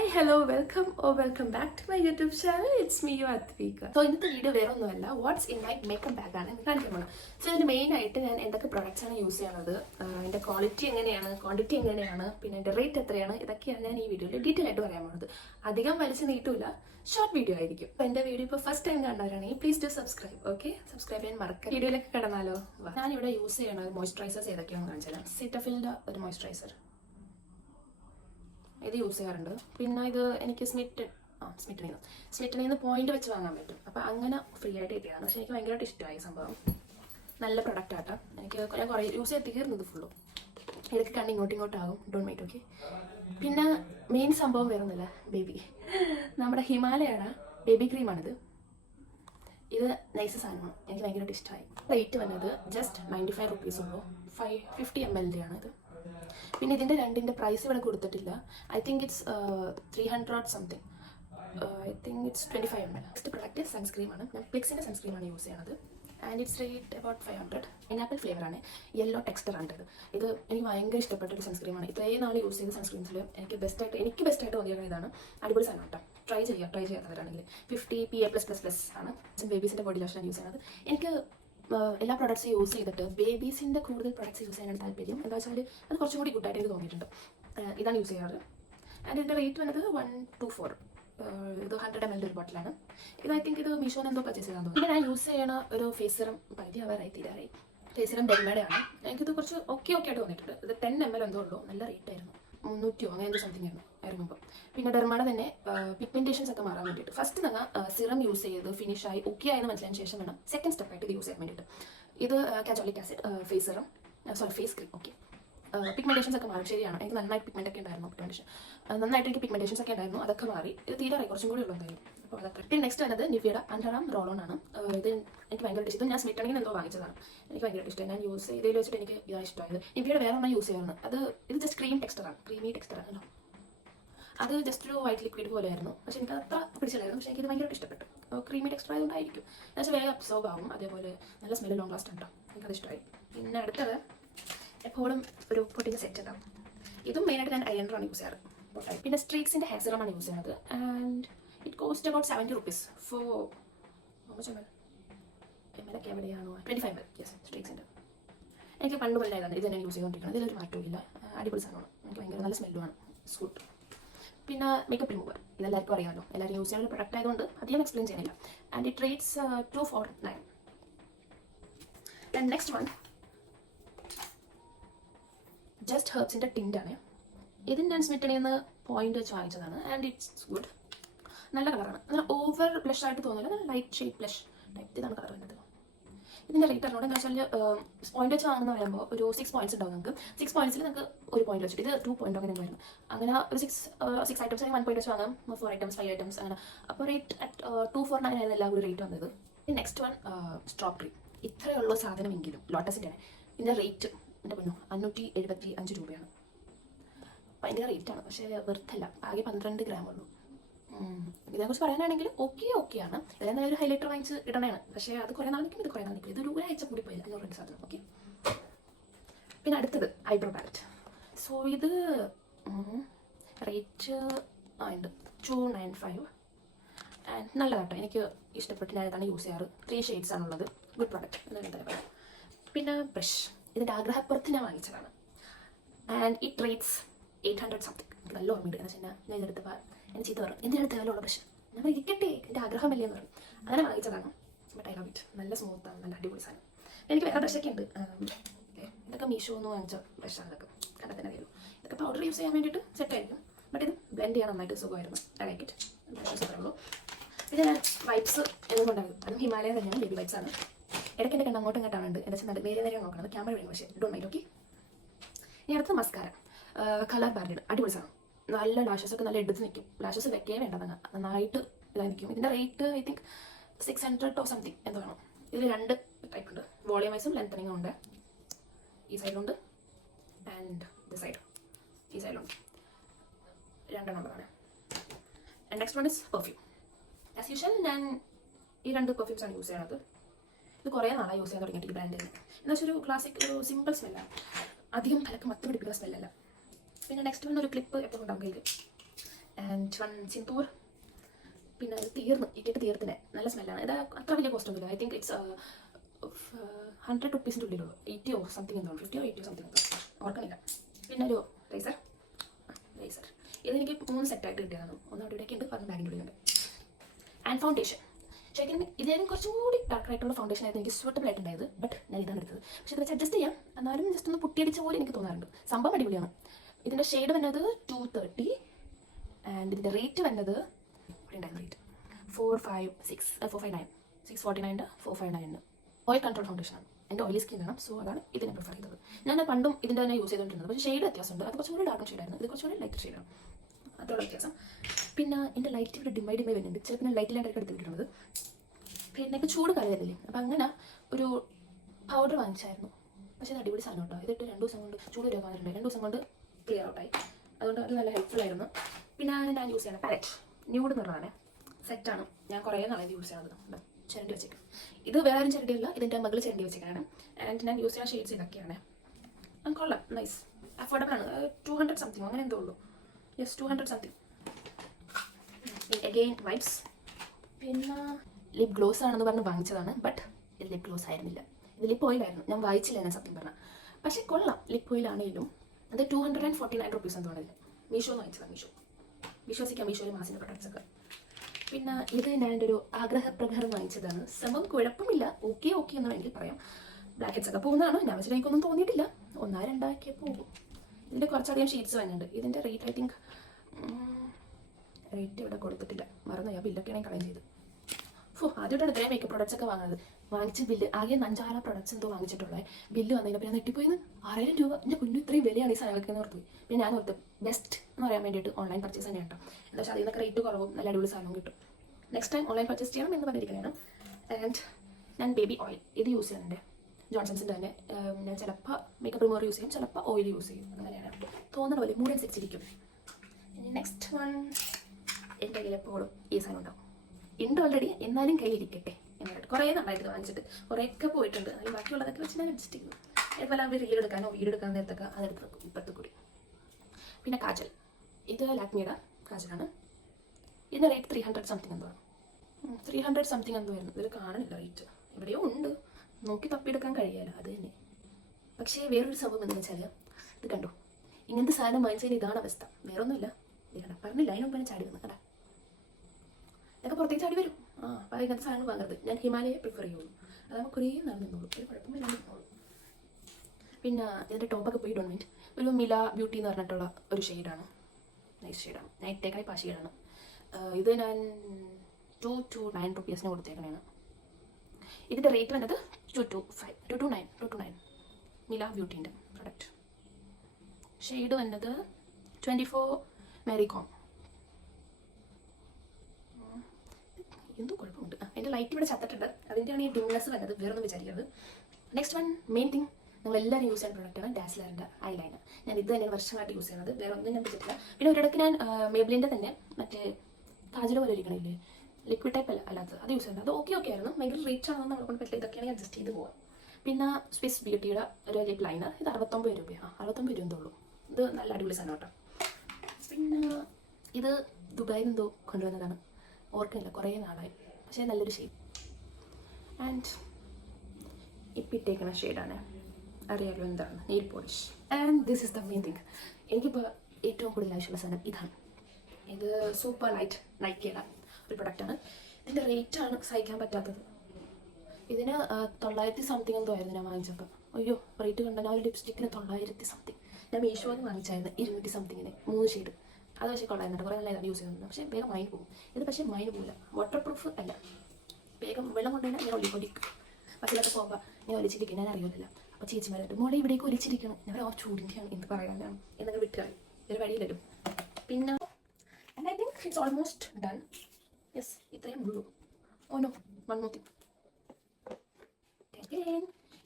Hi hello welcome back to my YouTube channel. It's me Adveeka. So ഇന്നത്തെ video വേറെ ഒന്നുമല്ല, what's in my makeup ബാഗാണ് കാണിക്കാൻ പോകുന്നത്. സോ ഇതിന് മെയിനായിട്ട് ഞാൻ എന്തൊക്കെ പ്രൊഡക്ട്സ് ആണ് യൂസ് ചെയ്യുന്നത്, എൻ്റെ ക്വാളിറ്റി എങ്ങനെയാണ്, ക്വാണ്ടിറ്റി എങ്ങനെയാണ്, പിന്നെ എൻ്റെ റേറ്റ് എത്രയാണ്, ഇതൊക്കെയാണ് ഞാൻ ഈ വീഡിയോയിൽ ഡീറ്റെയിൽ ആയിട്ട് പറയാൻ പോകുന്നത്. അധികം വലിച്ചു നീട്ടില്ല, ഷോർട്ട് വീഡിയോ ആയിരിക്കും. അപ്പോൾ എൻ്റെ വീഡിയോ ഇപ്പോൾ ഫസ്റ്റ് ടൈം കണ്ടവരാണെങ്കിൽ please do subscribe. Okay, subscribe ചെയ്യാൻ മറക്കാം. വീഡിയോയിലേക്ക് കിടന്നാലോ. ഞാനിവിടെ യൂസ് ചെയ്യണത് മോയ്സ്ചറൈസേഴ്സ് ഏതൊക്കെയാണെന്ന് കാണിച്ചു തരാം. സിറ്റഫിലിൻ്റെ ഒരു മോയ്സ്ചറൈസർ ഇത് യൂസ് ചെയ്യാറുണ്ട്. പിന്നെ ഇത് എനിക്ക് സ്മിറ്റണിൽ നിന്ന് പോയിന്റ് വെച്ച് വാങ്ങാൻ പറ്റും. അപ്പം അങ്ങനെ ഫ്രീ ആയിട്ട് കിട്ടിയതാണ്. പക്ഷേ എനിക്ക് ഭയങ്കരമായിട്ട് ഇഷ്ടമായി സംഭവം. നല്ല പ്രൊഡക്റ്റ് ആട്ടോ. ഞാൻ കുറേ യൂസ് ചെയ്ത് തീർന്നത് ഫുള്ളും. ഇടയ്ക്ക് കണ്ണ് ഇങ്ങോട്ടാകും, ഡോണ്ട് മൈറ്റ്. ഓക്കെ, പിന്നെ മെയിൻ സംഭവം വേറൊന്നുമില്ല, ബേബി നമ്മുടെ ഹിമാലയയുടെ ബേബി ക്രീമാണിത്. ഇത് നൈസ് സാധനമാണ്, എനിക്ക് ഭയങ്കരമായിട്ട് ഇഷ്ടമായി. റേറ്റ് വന്നത് ജസ്റ്റ് 95 റുപ്പീസ് ഉള്ളൂ. 50 ml ആണ് ഇത്. പിന്നെ ഇതിൻ്റെ രണ്ടിൻ്റെ പ്രൈസ് ഇവിടെ കൊടുത്തിട്ടില്ല. I think it's 300 something. I think it's 25 ml. Next product സൺസ്ക്രീമാണ്. ഞാൻ പ്ലിക്സിൻ്റെ സൺസ്ക്രീമാണ് യൂസ് ചെയ്യുന്നത്. And it's rate about 500. Pineapple ഫ്ലേവറാണ്, യെല്ലോ ടെക്സ്റ്ററാണ് ഇത്. എനിക്ക് ഭയങ്കര ഇഷ്ടപ്പെട്ട ഒരു സൺസ്ക്രീമാണ്. ഇത്രയും നാൾ യൂസ് ചെയ്ത സൺസ്ക്രീൻസിൽ എനിക്ക് ബെസ്റ്റായിട്ട് തോന്നിയത് ഇതാണ്. അടിപൊളി സാധനം കേട്ടോ. ട്രൈ ചെയ്യാത്തവരാണെങ്കിൽ 50 PA+++ ആണ്. ബേബീസിൻ്റെ ബോഡി ലോഷനാണ് യൂസ് ചെയ്യുന്നത്. എനിക്ക് എല്ലാ പ്രൊഡക്ട്സ് യൂസ് ചെയ്തിട്ട് ബേബീസിൻ്റെ കൂടുതൽ പ്രൊഡക്ട്സ് യൂസ് ചെയ്യാനാണ് താല്പര്യം. എന്താ വെച്ചാൽ അത് കുറച്ചും കൂടി ഗുഡായിട്ട് എനിക്ക് തോന്നിയിട്ടുണ്ട്. ഇതാണ് യൂസ് ചെയ്യാറ്. ആൻഡ് ഇതിൻ്റെ റേറ്റ് വന്നത് 124. ഇത് 100 ml ഒരു ബോട്ടിലാണ്. ഇത് ഐ തിങ്ക് ഇത് മീഷോന്ന് എന്തോ പർച്ചേസ് ചെയ്താൽ തോന്നുന്നു. പിന്നെ ഞാൻ യൂസ് ചെയ്യണ ഒരു ഫേസ് സിറം തീരാറായി. ഫേസ് സിറം ഡെൽമേഡയാണ്. എനിക്കിത് കുറച്ച് ഓക്കെ ആയിട്ട് തോന്നിയിട്ടുണ്ട്. ഇത് 10 ml എന്തോ ഉള്ളൂ. നല്ല റേറ്റ് ആയിരുന്നു, 300 അങ്ങനെ എന്തോ സംതിങ് ആയിരുന്നു. പിന്നെ ഡെർമയുടെ തന്നെ പിഗ്മെന്റേഷൻസ് ഒക്കെ മാറാൻ വേണ്ടിയിട്ട് ഫസ്റ്റ് നിങ്ങൾ സിറം യൂസ് ചെയ്ത് ഫിനിഷായി ഓക്കെ ആയെന്ന് മനസ്സിലായതിനു ശേഷം വേണം സെക്കൻഡ് സ്റ്റെപ്പായിട്ട് ഇത് യൂസ് ചെയ്യാൻ വേണ്ടിയിട്ട്. ഇത് kojic acid face serum, face cream. Okay, pigmentations ഒക്കെ മാറി. ശരിയാണ്, എനിക്ക് നന്നായിട്ട് പിഗ്മെന്റ് ഒക്കെ ഉണ്ടായിരുന്നു. നന്നായിട്ട് എനിക്ക് പിഗ്മെന്റേഷൻസ് ഒക്കെ ഉണ്ടായിരുന്നു. അതൊക്കെ മാറി. ഇത് തീരാറായി, കുറച്ചും കൂടി ഉള്ളതായിരുന്നു. അപ്പോൾ അതൊക്കെ. പിന്നെ നെക്സ്റ്റ് വന്നത് നിവിയുടെ അണ്ടർആം റോൾ ഓൺ ആണ്. ഇത് എനിക്ക് ഭയങ്കര ഇഷ്ടം. ഞാൻ സ്മിറ്റണിൽ എന്തോ വാങ്ങിച്ചതാണ്. എനിക്ക് ഭയങ്കര ഇഷ്ടമായി. ഞാൻ യൂസ് ചെയ്തതിൽ വെച്ചിട്ട് എനിക്ക് ഇതാണ് ഇഷ്ടമായത്. നിവിയുടെ വേറെ ഒന്നും യൂസ് ചെയ്യുന്നത്. ഇത് ജസ്റ്റ് ക്രീമി ടെക്സ്റ്ററാണ്. അത് ജസ്റ്റ് ഒരു വൈറ്റ് ലിക്വിഡ് പോലെയായിരുന്നു. പക്ഷേ എനിക്ക് അത്ര പിടിച്ചില്ലായിരുന്നു. പക്ഷേ എനിക്കിത് ഭയങ്കരമായിട്ട് ഇഷ്ടപ്പെട്ടു. ക്രീമി ടെക്സ്റ്റർ ആയതുകൊണ്ടായിരിക്കും. എന്നുവെച്ചാൽ വേഗം അബ്സോർബ് ആവും. അതേപോലെ നല്ല സ്മെല്ല് ലോങ് ലാസ്റ്റ് ഉണ്ടോ. എനിക്കത് ഇഷ്ടമായി. പിന്നെ അടുത്തത് എപ്പോഴും ഒരു പൊട്ടിൻ്റെ സെറ്റ് ഉണ്ടാവും. ഇതും മെയിനായിട്ട് ഞാൻ അയൺഡറാണ് യൂസ് ചെയ്യാറ്. പിന്നെ സ്ട്രീക്സിൻ്റെ ഹെയർ സിറമാണ് യൂസ് ചെയ്യുന്നത്. And it cost about 70 rupees for ML എവിടെയാണോ 25 ml. യെസ്, സ്ട്രീക്സിൻ്റെ. എനിക്ക് പണ്ട് മുതലായതാണ് ഇത് ഞാൻ യൂസ് ചെയ്തുകൊണ്ടിരിക്കുന്നത്. ഇതിലൊരു മാറ്റവും ഇല്ല. അടിപൊളി സാധനമാണ്. എനിക്ക് ഭയങ്കര നല്ല സ്മെല്ലുമാണ്. സ്കൂട്ട്. പിന്നെ മേക്കപ്പ് റിമൂവർ, ഇതെല്ലാവർക്കും അറിയാമല്ലോ. എല്ലാവരും യൂസ് ചെയ്യുന്ന ഒരു പ്രൊഡക്റ്റ് ആയതുകൊണ്ട് അധികം എക്സ്പ്ലെയിൻ ചെയ്യുന്നില്ല. And it rates 249. And next one just ഹെർബ്സിൻ്റെ ടിൻ്റാണ്. ഇതിന് ഞാൻ സ്മിറ്റണിൽ നിന്ന് പോയിന്റ് വെച്ച് വാങ്ങിച്ചതാണ്. And it's good. നല്ല കളറാണ്. നല്ല ഓവർ ബ്ലഷ് ആയിട്ട് തോന്നില്ല. നല്ല ലൈറ്റ് ഷെയ്ഡ് ബ്ലഷ് ടൈപ്പ്. ഇതാണ് കളർ വരുന്നത്. ഇതിൻ്റെ റേറ്റ് അറിഞ്ഞോണ്ട് എന്താ വെച്ചാൽ പോയിന്റ് വെച്ച് വാങ്ങുന്ന പറയുമ്പോൾ ഒരു 6 പോയിന്റ്സ് ഉണ്ടാവും. നിങ്ങൾക്ക് 6 പോയിന്റ്സിൽ നിങ്ങൾക്ക് ഒരു പോയിന്റ് വെച്ചിട്ട് ഇത് 2 പോയിന്റ് അങ്ങനെ വരുന്നു. അങ്ങനെ ഒരു 6 ഐറ്റംസ് ആണെങ്കിൽ 1 പോയിന്റ് വെച്ച് വാങ്ങാം. 4 ഐറ്റംസ് 5 ഐറ്റംസ് അങ്ങനെ. അപ്പോൾ റേറ്റ് 249 ആയിരുന്നു എല്ലാ കൂടി റേറ്റ് വന്നത്. Next one strawberry. ഇത്രയുള്ള സാധനമെങ്കിലും ലോട്ടസിൻ്റെ. ഇതിൻ്റെ റേറ്റ് എൻ്റെ പൊന്നു 575 രൂപയാണ്. ഭയങ്കര റേറ്റാണ്, പക്ഷേ വെറുത്തല്ല. ആകെ 12 ഗ്രാം ഉള്ളൂ. ഇതിനെക്കുറിച്ച് പറയാനാണെങ്കിൽ ഓക്കെയാണ്. ഇതെന്തായാലും ഒരു ഹൈലൈറ്റർ വാങ്ങിച്ച് ഇടണേണ്. പക്ഷേ അത് കുറേ നാൾ നിൽക്കും, ഇത് കുറേ നാൾ നിൽക്കും. ഇതൊരു ഒരാഴ്ച കൂടി പോയില്ല 500 സാധനം. ഓക്കെ, പിന്നെ അടുത്തത് ഐബ്രോ പാലറ്റ്. സോ ഇത് റേറ്റ് ഉണ്ട് 295. ആൻഡ് നല്ലതാട്ടോ, എനിക്ക് ഇഷ്ടപ്പെട്ട് ഞാൻ ഇതാണ് യൂസ് ചെയ്യാറ്. 3 ഷെയ്ഡ്സ് ആണുള്ളത്. ഗുഡ് പ്രോഡക്റ്റ് എന്തായാലും പറയാം. പിന്നെ ബ്രഷ്, ഇതിൻ്റെ ആഗ്രഹപ്പുറത്ത് ഞാൻ വാങ്ങിച്ചതാണ്. And it rates 800 something. എനിക്ക് നല്ല ഓർമ്മയുണ്ട്. എന്ന് വെച്ചാൽ ഞാൻ ഇതെടുത്തപ്പോൾ എന്നെ ചീത്ത പറഞ്ഞു, എന്തിനടുത്ത് വിലയുള്ള ബ്രഷ്. ഞാൻ ഇരിക്കട്ടെ, എൻ്റെ ആഗ്രഹമല്ലേ എന്ന് പറഞ്ഞു. അങ്ങനെ വാങ്ങിച്ചതാണ്. But I love it. നല്ല സ്മൂത്താണ്, നല്ല അടിപൊളി സാധനം. എനിക്ക് വേറെ ബ്രഷൊക്കെ ഉണ്ട്. ഇതൊക്കെ മീഷോ എന്ന് വാങ്ങിച്ച ബ്രഷാണ്. ഇതൊക്കെ കണ്ടാൽ തന്നെ അറിയുള്ളൂ. ഇതൊക്കെ പൗഡർ യൂസ് ചെയ്യാൻ വേണ്ടിയിട്ട് സെറ്റായിരിക്കും. ബട്ട് ഇത് ബ്ലെൻഡ് ചെയ്യാൻ നന്നായിട്ട് സുഖമായിരുന്നു. I like it. ഉള്ളൂ. പിന്നെ ഞാൻ വൈപ്സ് എന്നുകൊണ്ടാണ്. അതും ഹിമാലയ തന്നെയാണ്. ബേബി വൈപ്സ് ആണ്. ഇടയ്ക്ക് എൻ്റെ കണ്ട് അങ്ങോട്ടും ഇങ്ങോട്ടാണ്. എന്താ വെച്ചാൽ നേരെ നോക്കണം. ക്യാമറ വരും, പക്ഷേ ഡോണ്ട് മൈൻഡ്. ഓക്കെ, ഇനി അടുത്ത മസ്കാര. Colour band. അടിപൊളി സാധനം. നല്ല ലാഷസ് ഒക്കെ നല്ല എടുത്ത് നിൽക്കും. ലാഷസ് വെക്കേ വേണ്ട, നന്നായിട്ട് ഇതായിരിക്കും. ഇതിൻ്റെ റേറ്റ് ഐ തിങ്ക് 600 സംതിങ് എന്തോ വേണം. ഇതിൽ 2 ടൈപ്പ് ഉണ്ട്. വോളിയം വൈസും ലെങ്തനിങ്ങും ഉണ്ട്. ഈ സൈഡിലുണ്ട് ആൻഡ് ഈ സൈഡിലുണ്ട്. 2 നമ്പറാണ്. And next one is perfume. As usual ഞാൻ ഈ 2 പെർഫ്യൂംസാണ് യൂസ് ചെയ്യുന്നത്. ഇത് കുറേ നാളായി യൂസ് ചെയ്യാൻ തുടങ്ങിയിട്ട് ഈ ബ്രാൻഡിൽ. എന്ന് വെച്ചാൽ ഒരു ക്ലാസിക് ഒരു സിമ്പിൾ സ്മെല്ലാണ്. അധികം തലക്ക് മത്ത് പിടിപ്പിക്കുന്ന സ്മെല്ലല്ല. പിന്നെ നെക്സ്റ്റ് വൺ ഒരു ക്ലിപ്പ് എപ്പോഴും ഉണ്ടാവും കയ്യിൽ. And and one Sindoor. പിന്നെ അത് ഇട്ടിട്ട് തീർത്തിനെ. നല്ല സ്മെല്ലാണ്. ഇത് അത്ര വലിയ കോസ്റ്റ് ഒന്നുമില്ല. ഐ തിങ്ക് ഇറ്റ്സ് 100 റുപ്പീസിൻ്റെ ഉള്ളിലുള്ളൂ. 80 ഓ സംതിങ് എന്തോ, 50 or 80 സംതിങ് എന്തോ ഓർക്കണില്ല. പിന്നെ ഒരു റേസർ. ഇതെനിക്ക് 3 സെറ്റായിട്ട് കിട്ടിയതാണ്. ഒന്ന് അവിടെ ഇവിടെയൊക്കെ ഉണ്ട്, പറഞ്ഞ ബാഗിൻ്റെ ഉള്ളിലുണ്ട്. And foundation. ശരിക്കും ഇതിനും കുറച്ചും കൂടി ഡാർക്കായിട്ടുള്ള ഫൗണ്ടേഷൻ ആയിരുന്നു എനിക്ക് സ്യൂട്ടബിൾ ആയിട്ടുണ്ടായത്. ബട്ട് ഞാൻ ഇതാണ് എടുത്തത്. പക്ഷേ ഇത് വെച്ച് അഡ്ജസ്റ്റ് ചെയ്യാം. എന്നാലും ജസ്റ്റ് ഒന്ന് പൊട്ടിയടിച്ച പോലെ എനിക്ക് തോന്നാറുണ്ട്. സംഭവം അടിപൊളിയാണ്. ഇതിൻ്റെ ഷെയ്ഡ് വന്നത് 230 ആൻഡ് ഇതിൻ്റെ റേറ്റ് വന്നത് ഇവിടെ ഉണ്ടായിരുന്നു റേറ്റ് 459 459 ഓയിൽ കൺട്രോൾ ഫൗണ്ടേഷനാണ്. എൻ്റെ ഓയിലി സ്കിൻ വേണം, സോ അതാണ് ഇതിനെ പ്രിഫർ ചെയ്തത്. ഞാൻ പണ്ടും ഇതിൻ്റെ തന്നെ യൂസ് ചെയ്തുകൊണ്ടിരുന്നത്. പക്ഷേ ഷെയ്ഡ് വ്യത്യാസമുണ്ട്. അത് കുറച്ചും കൂടി ഡാർക്ക് ഷെയ്ഡായിരുന്നു, ഇത് കുറച്ചും കൂടി ലൈറ്റ് ഷെയ്ഡാണ്. അതുള്ള വ്യത്യാസം. പിന്നെ എൻ്റെ ലൈറ്റ് ഇവിടെ ഡിമൈ വരുന്നുണ്ട്. ചിലപ്പോൾ ഞാൻ ലൈറ്റിലായിട്ടൊക്കെ എടുത്ത് കിട്ടുന്നത്. പിന്നെ ഇപ്പോൾ ചൂട് കാലമല്ലേ, അപ്പം അങ്ങനെ ഒരു പൗഡർ വാങ്ങിച്ചായിരുന്നു. പക്ഷേ അത് അടിപൊളി സാധനം കേട്ടോ. ഇതിട്ട് 2 ദിവസം കൊണ്ട് ചൂട് വരെ വന്നിട്ടുണ്ട്. 2 ദിവസം കൊണ്ട് ക്ലിയർ ഔട്ടായി. അതുകൊണ്ട് അത് നല്ല ഹെൽപ്ഫുൾ ആയിരുന്നു. പിന്നെ ഞാൻ യൂസ് ചെയ്യണം പാലറ്റ് ന്യൂഡ് എന്നുള്ളതാണ്. സെറ്റാണ്. ഞാൻ കുറേ നാളായത് യൂസ് ചെയ്യുന്നത്. ചിരണ്ടി വെച്ചേക്കാം. ഇത് വേറെ ആരും ചിരണ്ടിയല്ല, ഇതിൻ്റെ മകൾ ചിരണ്ടി വെച്ചേക്കാണ്. ആൻഡ് ഞാൻ യൂസ് ചെയ്യുന്ന ഷെയ്ഡ്സ് ഇതൊക്കെയാണ്. കൊള്ളാം, നൈസ്, അഫോർഡബിൾ ആണ്. 200 സംതിങ് അങ്ങനെ എന്തോ ഉള്ളൂ. Yes, 200 something. Again vibes. പിന്നെ ലിപ് ഗ്ലോസ് ആണെന്ന് പറഞ്ഞ് വാങ്ങിച്ചതാണ്. ബട്ട് ഇത് ലിപ് ഗ്ലോസ് ആയിരുന്നില്ല, ഇത് ലിപ് ഓയിലായിരുന്നു. ഞാൻ വായിച്ചില്ല ഞാൻ സത്യം പറഞ്ഞാൽ. പക്ഷേ കൊള്ളാം, ലിപ് ഓയിലാണെങ്കിലും. അത് 249 റുപ്പീസ് എന്ന് തോന്നുന്നില്ല. മീഷോന്ന് വാങ്ങിച്ചതാണ്. വിശ്വസിക്കാം, മീഷോയിൽ മാസിൻ്റെ പ്രൊഡക്ട്സ് ഒക്കെ. പിന്നെ ഇത് ഞാൻ എൻ്റെ ഒരു ആഗ്രഹപ്രകാരം വാങ്ങിച്ചതാണ്. സംഭവം കുഴപ്പമില്ല, ഓക്കെ എന്ന് വേണമെങ്കിൽ പറയാം. ബ്ലാക്ക് ഹെഡ്സ് ഒക്കെ പോകുന്നതാണ്. ഞാൻ വെച്ചിട്ട് എനിക്കൊന്നും തോന്നിയിട്ടില്ല. 1-2 പോകും. ഇതിൻ്റെ കുറച്ചധികം ഷീറ്റ്സ് വരുന്നുണ്ട്. ഇതിൻ്റെ റേറ്റ് ഐ തിങ്ക് റേറ്റ് ഇവിടെ കൊടുത്തിട്ടില്ല, മറന്നു. ഞാൻ ബില്ലൊക്കെ ആണെങ്കിൽ കളയും ചെയ്ത്. ആദ്യമായിട്ടാണ് ഇത്രയും മേക്കപ്പ് പ്രൊഡക്ട്സ് ഒക്കെ വാങ്ങുന്നത്. വാങ്ങിച്ച ബില്ല് ആകെ 5-6 പ്രൊഡക്ട്സ് എന്തോ വാങ്ങിച്ചിട്ടുള്ളത്. ബില്ല് വന്നതിന് പിന്നെ നെട്ടിപ്പോയിന്ന് 6000 രൂപ. എൻ്റെ കുഞ്ഞു ഇത്രയും വിലയാണ് ഈ സാധനങ്ങൾക്ക് എന്ന് ഓർത്ത്. പിന്നെ ഞാൻ ഓർത്ത് ബെസ്റ്റ് എന്ന് പറയാൻ വേണ്ടിയിട്ട് ഓൺലൈൻ പർച്ചേസ് തന്നെ കേട്ടോ. എന്താ വെച്ചാൽ അതിൽ നിന്നൊക്കെ റേറ്റ് കുറവും നല്ല അടിപൊളി സാധനവും കിട്ടും. നെക്സ്റ്റ് ടൈം ഓൺലൈൻ പർച്ചേസ് ചെയ്യണം എന്ന് പറഞ്ഞിരിക്കുകയാണ്. ആൻഡ് ഞാൻ ബേബി ഓയിൽ ഇത് യൂസ് ചെയ്യുന്നുണ്ട്. ജോൺസൺസിൻ്റെ തന്നെ. ഞാൻ ചിലപ്പോൾ മേക്കപ്പ് റിമൂവർ യൂസ് ചെയ്യും, ചിലപ്പോൾ ഓയിൽ യൂസ് ചെയ്യും. അങ്ങനെയാണ് തോന്നുന്ന പോലെ മൂഡ് അനുസരിച്ചിരിക്കും. നെക്സ്റ്റ് വൺ എൻ്റെ കയ്യിൽ എപ്പോഴും ഈ സാധനം ഉണ്ടാവും. ഉണ്ട് ഓൾറെഡി, എന്നാലും കയ്യിലിരിക്കട്ടെ എന്നായിട്ട്. കുറേ നന്നായിട്ട് വാങ്ങിച്ചിട്ട് കുറേയൊക്കെ പോയിട്ടുണ്ട്. അതിൽ ബാക്കിയുള്ളതൊക്കെ വെച്ച് ഞാൻ അഡ്ജസ്റ്റ് ചെയ്യും. അതുപോലെ അവർ റീൽ എടുക്കാനോ വീഡിയോ എടുക്കാൻ നേരത്തൊക്കെ അതെടുത്ത് വെക്കും ഇപ്പുറത്ത് കൂടി. പിന്നെ കാജൽ. ഇത് ലാക്മിയുടെ കാജലാണ്. ഇതിൻ്റെ റേറ്റ് 300 സംതിങ് എന്തോ ആണ്. 300 സംതിങ് എന്തോ ആയിരുന്നു. ഇതിൽ കാണുന്നില്ല റേറ്റ്. എവിടെയോ ഉണ്ട്, നോക്കി തപ്പിയെടുക്കാൻ കഴിയാലോ, അത് തന്നെ. പക്ഷേ വേറൊരു സംഭവം എന്താണെന്ന് വെച്ചാൽ ഇത് കണ്ടോ, ഇങ്ങനത്തെ സാധനം വാങ്ങിച്ചാൽ ഇതാണ് അവസ്ഥ. വേറൊന്നുമില്ല, ഇത് കണ്ട പറഞ്ഞില്ല, അതിന് മുമ്പ് ചാടി വന്നു കടാ. ഇതൊക്കെ പുറത്തേക്ക് ചാടി വരും. അപ്പോൾ ഇങ്ങനത്തെ സാധനങ്ങൾ വാങ്ങരുത്. ഞാൻ ഹിമാലയെ പ്രിഫർ ചെയ്യുള്ളൂ. അതാകുമ്പോൾ കുറേ നടന്നോളൂ, ഒരു കുഴപ്പമില്ലാന്നോളൂ. പിന്നെ ഇതിൻ്റെ ടോപ്പൊക്കെ പോയി ഡോൺമെൻറ്റ് ഒരു മില ബ്യൂട്ടി എന്ന് പറഞ്ഞിട്ടുള്ള ഒരു ഷെയ്ഡാണ്. നൈസ് ഷെയ്ഡാണ്. നൈറ്റേക്കായി ആ ഷെയ്ഡാണ്. ഇത് ഞാൻ 229 റുപ്പീസിന് കൊടുത്തേക്കണേണ്. ഇതിൻ്റെ റേറ്റ് വന്നത് 229 മില ബ്യൂട്ടീൻ്റെ പ്രൊഡക്റ്റ്. ഷെയ്ഡ് വന്നത് 24 മേരികോം. എന്തോ കുഴപ്പമുണ്ട്. അതിൻ്റെ ലൈറ്റ് ഇവിടെ ചത്തിട്ടുണ്ട്. അതിൻ്റെയാണ് ഈ ഡിംനെസ് വരുന്നത്, വേറൊന്നും വിചാരിക്കരുത്. നെക്സ്റ്റ് വൺ മെയിൻ തിങ് നമ്മളെല്ലാവരും യൂസ് ചെയ്യുന്ന പ്രൊഡക്റ്റാണ് ഡാസ്ലറിൻ്റെ ഐലൈനർ. ഞാൻ ഇത് തന്നെയാണ് വർഷമായിട്ട് യൂസ് ചെയ്യുന്നത്, വേറെ ഒന്നും ഞാൻ വെച്ചിട്ടില്ല. പിന്നെ ഒരിടയ്ക്ക് ഞാൻ മേബ്ലിൻ്റെ തന്നെ മറ്റേ കാജൽ പോലെ ഇരിക്കണില്ലേ, ലിക്വിഡ് ടൈപ്പ് അല്ലാത്തത്, അത് യൂസ് ചെയ്യുന്നത്. അത് ഓക്കെ ആയിരുന്നു. ഭയങ്കര റീച്ച് ആണെന്ന് നമ്മളെ കൊണ്ട് പറ്റില്ല. ഇതൊക്കെയാണ് അഡ്ജസ്റ്റ് ചെയ്ത് പോകാം. പിന്നെ സ്വിസ് ബ്യൂട്ടിയുടെ ഒരു ലിപ് ലൈനർ. ഇത് 69 രൂപയാണ്. 69 രൂപ എന്തോ ഉള്ളൂ. ഇത് നല്ല അടിപൊളി സാധനം കേട്ടോ. പിന്നെ ഇത് ദുബായിൽ എന്തോ കൊണ്ടുവന്നതാണ്, ഓർക്കുന്നില്ല, കുറേ നാളായി. പക്ഷേ നല്ലൊരു ഷെയ്ഡ്. ആൻഡ് ഇപ്പം ഇട്ടേക്കുന്ന ഷെയ്ഡാണ്, അറിയാലോ എന്താണ്, nail polish. And this is the main thing. എനിക്കിപ്പോൾ ഏറ്റവും കൂടുതൽ ആവശ്യമുള്ള സാധനം ഇതാണ്. ഇത് സൂപ്പർ ലൈറ്റ് നൈക്കയുടെ ഒരു പ്രൊഡക്റ്റാണ്. ഇതിൻ്റെ റേറ്റാണ് സഹിക്കാൻ പറ്റാത്തത്. ഇതിന് 900 സംതിങ് എന്തോ ആയിരുന്നു ഞാൻ വാങ്ങിച്ചപ്പോൾ. അയ്യോ, റേറ്റ് കണ്ട. ഞാൻ ഒരു ലിപ്സ്റ്റിക്കിന് 900 സംതിങ്. ഞാൻ മീഷോന്ന് വാങ്ങിച്ചായിരുന്നു 200 സംതിങ്ങിന് 3 ഷെയ്ഡ്. അത് പക്ഷേ കൊള്ളായിരുന്നു, കുറേ നല്ല യൂസ് ചെയ്യുന്നുണ്ട്. പക്ഷേ വേഗം മൈൻ പോകും. ഇത് പക്ഷേ മൈൻ പോകില്ല, വാട്ടർ പ്രൂഫ് അല്ല. വേഗം വെള്ളം കൊണ്ടുതന്നെ ഞാൻ ഒലിക്കും. ബസ്സിലൊക്കെ പോകുമ്പോൾ ഞാൻ ഒലിച്ചിരിക്കും, ഞാൻ അറിയില്ല. അപ്പോൾ ചേച്ചിമാരായിട്ട് മോളെ ഇവിടേക്ക് ഒലിച്ചിരിക്കണം. ഞാൻ ചൂടിൻ്റെയാണ് എന്ത് പറയാനാണ് എന്നൊക്കെ വിട്ടുകളി, ഒരു വഴിയില്ലല്ലോ. പിന്നെ I think it's almost done. Yes, ഇത്രയും ഉള്ളൂ. Oh no, one more thing.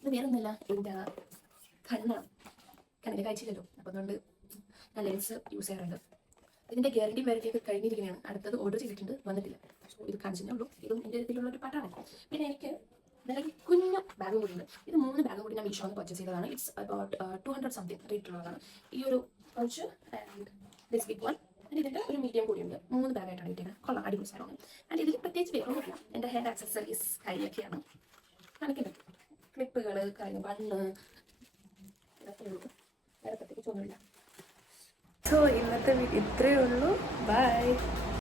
ഇത് വേറൊന്നുമില്ല, എൻ്റെ കണ്ണാണ്. കണ്ണിൻ്റെ കാഴ്ചയില്ലല്ലോ, അപ്പോൾ അതുകൊണ്ട് ഞാൻ ലെൻസ് യൂസ് ചെയ്യാറുണ്ട്. ഇതിൻ്റെ ഗ്യാരണ്ടി വാരണ്ടിയൊക്കെ കഴിഞ്ഞിരിക്കുകയാണ്. അടുത്തത് ഓർഡർ ചെയ്തിട്ടുണ്ട്, വന്നിട്ടില്ല. സോ ഇത് കാണിച്ചേ ഉള്ളൂ. ഇതും എൻ്റെ ഇതിലുള്ളൊരു പാട്ടാണ്. പിന്നെ എനിക്ക് നല്ല കുഞ്ഞു ബാഗും കൂടി ഉണ്ട്. ഇത് 3 ബാഗും കൂടി ഞാൻ മീഷോന്ന് പർച്ചേസ് ചെയ്തതാണ്. ഇറ്റ്സ് അബൌട്ട് 200 സംതിങ് റേറ്റ് ഉള്ളതാണ്. ഈ ഒരു pouch and this big one and ഇതിൻ്റെ ഒരു മീഡിയം കൂടിയുണ്ട്. 3 ബാഗായിട്ടാണ് കിട്ടിയത്. കൊള്ളാം, അടിപൊളി സാധനമാണ്. ആൻഡ് ഇതിൽ പ്രത്യേകിച്ച് വേറൊന്നുമില്ല. എൻ്റെ ഹെയർ ആക്സസറീസ് കാര്യമൊക്കെയാണ് കാണിക്കുന്നത്. ക്ലിപ്പുകൾ, കാര്യം, ബണ്ണ്, ഇതൊക്കെ ഉള്ളൂ. വേറെ പ്രത്യേകിച്ച് ഒന്നുമില്ല. സോ ഇന്നത്തെ വീഡിയോ ഇത്രയേ ഉള്ളൂ. ബൈ.